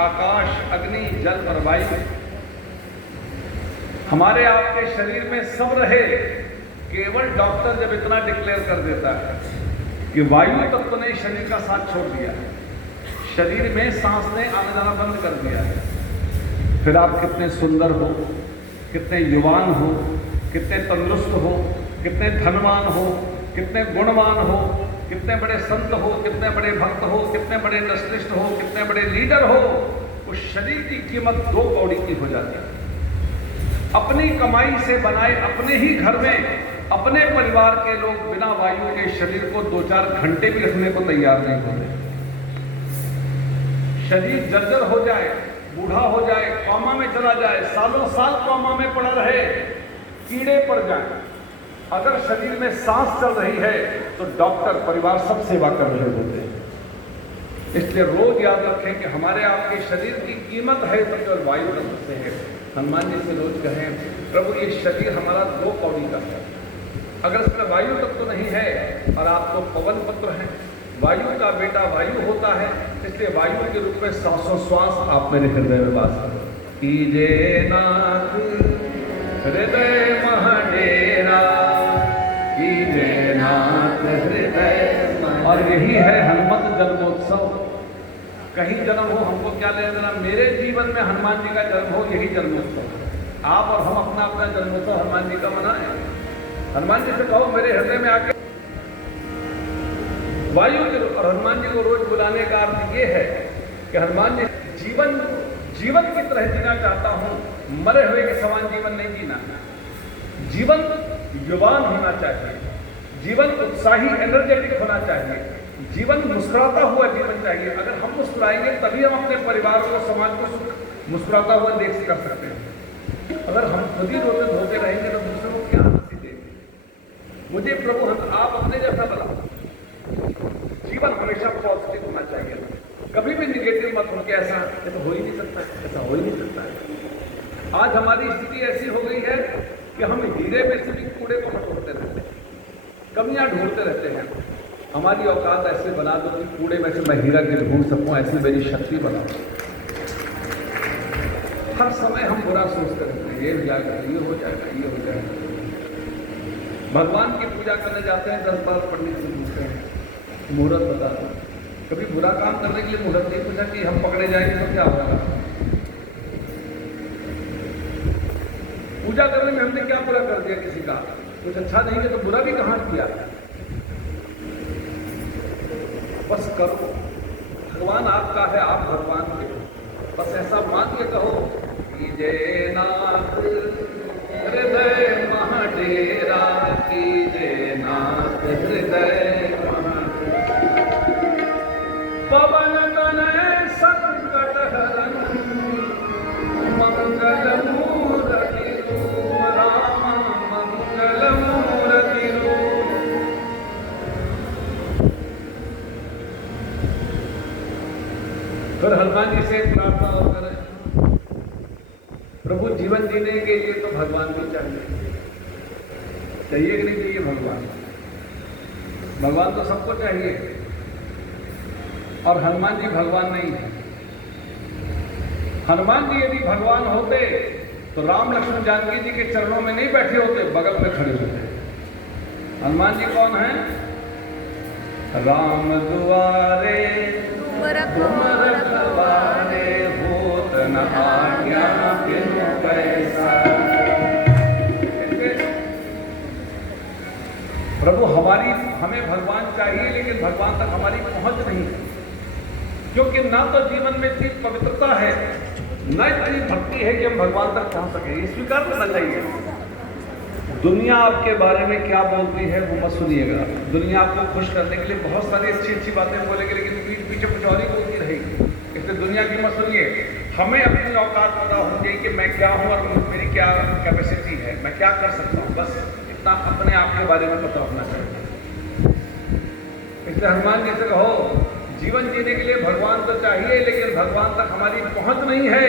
आकाश, अग्नि, जल और वायु हमारे आपके शरीर में सब रहे। केवल डॉक्टर जब इतना डिक्लेयर कर देता है कि वायु तत्व ने शरीर का साथ छोड़ दिया है, शरीर में सांस ने आना जाना बंद कर दिया है, फिर आप कितने सुंदर हो, कितने युवान हो, कितने तंदुरुस्त हो, कितने धनवान हो, कितने गुणवान हो, कितने बड़े संत हो, कितने बड़े भक्त हो, कितने बड़े इंडस्ट्रिस्ट हो, कितने बड़े लीडर हो, उस शरीर की कीमत 2 कौड़ी की हो जाती है। अपनी कमाई से बनाए अपने ही घर में अपने परिवार के लोग बिना वायु के शरीर को 2-4 घंटे भी रखने को तैयार नहीं होते। शरीर जर्जर हो जाए, बूढ़ा हो जाए, कोमा में चला जाए, सालों साल कोमा में पड़ा रहे, कीड़े पड़ जाए, अगर शरीर में सांस चल रही है तो डॉक्टर परिवार सब सेवा कर रहे होते हैं। इसलिए रोज याद रखें कि हमारे आपके शरीर की कीमत है तो केवल वायु तत्व से है। हनुमान जी से रोज कहें, प्रभु ये शरीर हमारा 2 कौड़ी का है, अगर इसमें वायु तत्व नहीं है और आप तो पवन पुत्र हैं, वायु का बेटा वायु होता है, इसलिए वायु के रूप में सांसों श्वास आप मेरे हृदय में वास करो। कीजे नाथ हृदय महडेरा, कीजे नाथ हृदय। और यही है हनुमत जन्मोत्सव। कहीं जन्म हो हमको क्या लेना देना, मेरे जीवन में हनुमान जी का जन्म हो, यही जन्मोत्सव। आप और हम अपना अपना जन्मोत्सव हनुमान जी का मनाएं। हनुमान जी से कहो मेरे हृदय में आके वायु के रूप। और हनुमान जी को रोज बुलाने का अर्थ ये है कि हनुमान जी जीवन की तरह जीना चाहता हूं, मरे हुए के समान जीवन नहीं जीना। जीवन युवान होना चाहिए, जीवन उत्साही एनर्जेटिक होना चाहिए, जीवन मुस्कुराता हुआ जीवन चाहिए। अगर हम मुस्कुराएंगे तभी हम अपने परिवार को, समाज को मुस्कुराता हुआ देख कर सकते हैं। अगर हम खुद ही रोते धोते रहेंगे तो दूसरों को क्या हंसी देंगे। मुझे प्रभु आप अपने जैसा बनाओ। जीवन हमेशा पॉजिटिव होना चाहिए, कभी भी निगेटिव मत हो कि ऐसा हो ही नहीं सकता, ऐसा हो ही नहीं सकता है। आज हमारी स्थिति ऐसी हो गई है कि हम हीरे में से भी कूड़े को ढूंढते रहते हैं, कमियां ढूंढते रहते हैं। हमारी औकात ऐसे बना दो कि कूड़े में से मैं हीरा की ढूंढ सकूं, ऐसी मेरी शक्ति बनाओ। हर समय हम बुरा सोचते रहते हैं, ये हो जाएगा, ये हो जाएगा, ये हो जाएगा। भगवान की पूजा करने जाते हैं, 10 बार पंडित से पूछते हैं मुहूर्त बता दो। कभी बुरा काम करने के लिए मुहूर्त नहीं पूछा कि हम पकड़े जाएंगे तो क्या होगा। पूजा करने में हमने क्या बुरा कर दिया, किसी का कुछ अच्छा नहीं है तो बुरा भी कहां किया। बस करो, भगवान आपका है, आप भगवान के हो। बस ऐसा मान के कहो कीजे नाथ हृदय महडेरा, कीजे नाथ हृदय महडेरा। पवन तनय संकट हरन, मंगल मूर्ति रूप राम, मंगल मूर्ति रूप। फिर हनुमान जी से प्रार्थना और करें, प्रभु जीवन जीने के लिए तो भगवान भी चाहिए कि नहीं चाहिए। भगवान तो सबको चाहिए और हनुमान जी भगवान नहीं है। हनुमान जी यदि भगवान होते तो राम लक्ष्मण जानकी जी के चरणों में नहीं बैठे होते, बगल में खड़े होते। हनुमान जी कौन है? राम दुआरे तुम रखवारे, होत न आज्ञा बिनु पैसा। प्रभु हमें भगवान चाहिए, लेकिन भगवान तक हमारी पहुंच नहीं है, क्योंकि ना तो जीवन में इतनी पवित्रता है, न इतनी भक्ति है कि हम भगवान तक पहुंच सके। ये स्वीकार करना चाहिए। दुनिया आपके बारे में क्या बोलती है वो मत सुनिएगा। दुनिया आपको खुश करने के लिए बहुत सारी अच्छी अच्छी बातें बोलेगी, लेकिन पीठ पीछे कुछ और ही बोलती रहेगी। इसलिए दुनिया की मत सुनिए। हमें अपनी औकात पता होनी चाहिए कि मैं क्या हूँ और मेरी क्या कैपेसिटी है, मैं क्या कर सकता हूँ। बस इतना अपने आप के बारे में पता होना चाहिए। इसलिए हनुमान जी से कहो जीवन जीने के लिए भगवान तो चाहिए, लेकिन भगवान तक हमारी पहुंच नहीं है।